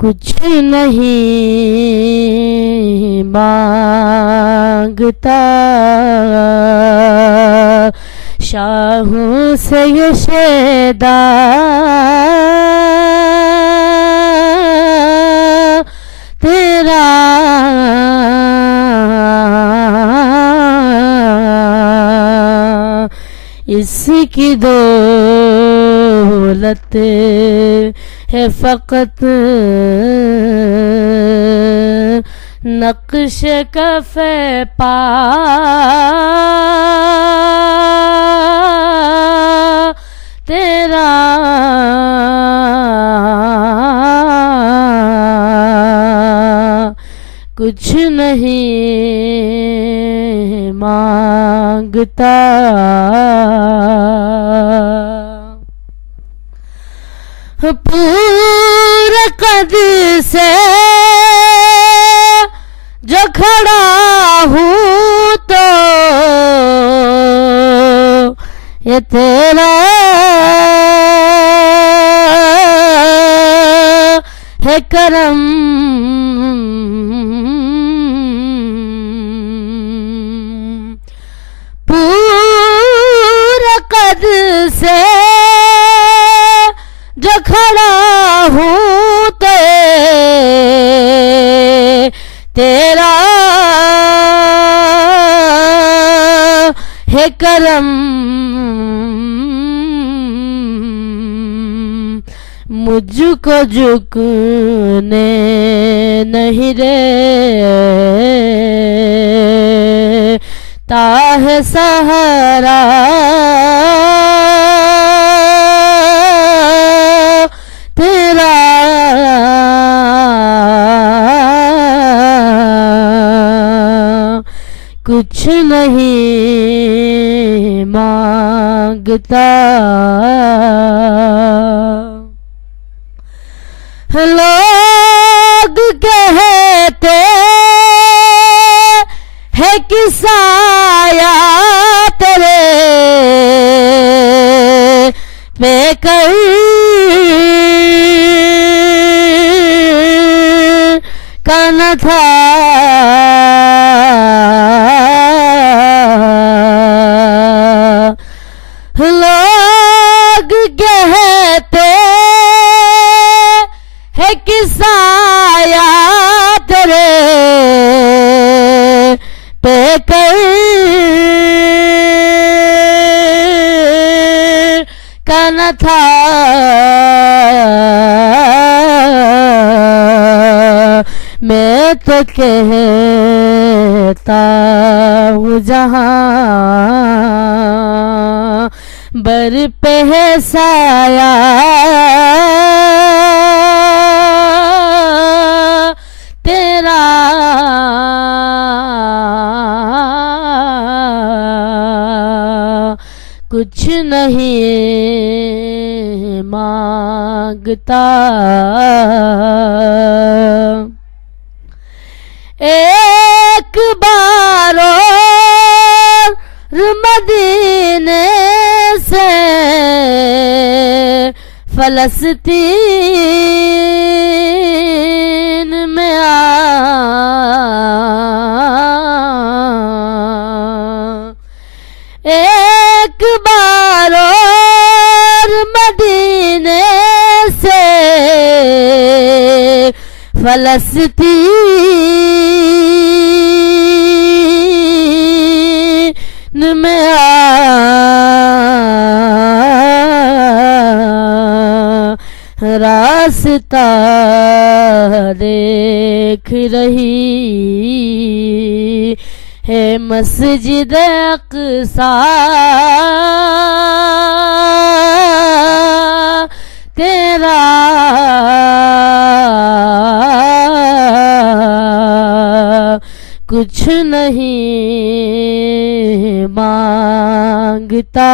कुछ नहीं मांगता शाहों से ये शेदा तेरा इसकी दौलत है फ़क़त नक्श कफ़े पा तेरा कुछ नहीं मांगता पूरे कद से जो खड़ा हूँ तो ये तेरा है करम पूरे कद से जो खड़ा हूँ तो तेरा है करम मुझको झुकने नहीं देता है सहारा तेरा कुछ नहीं मांगता लोग कहते हैं कि साया तेरे पे कर न था लोग कहते हैं कि साया तेरे पे कर न था मैं तो कहता हूँ जहाँ बर पे है साया तेरा कुछ नहीं मांगता एक बार और मदीने से फ़लस्तीन में आ एक बार और मदीने से फ़लस्तीन में आ रास्ता देख रही है मस्जिद अक़सा तेरा कुछ नहीं मांगता।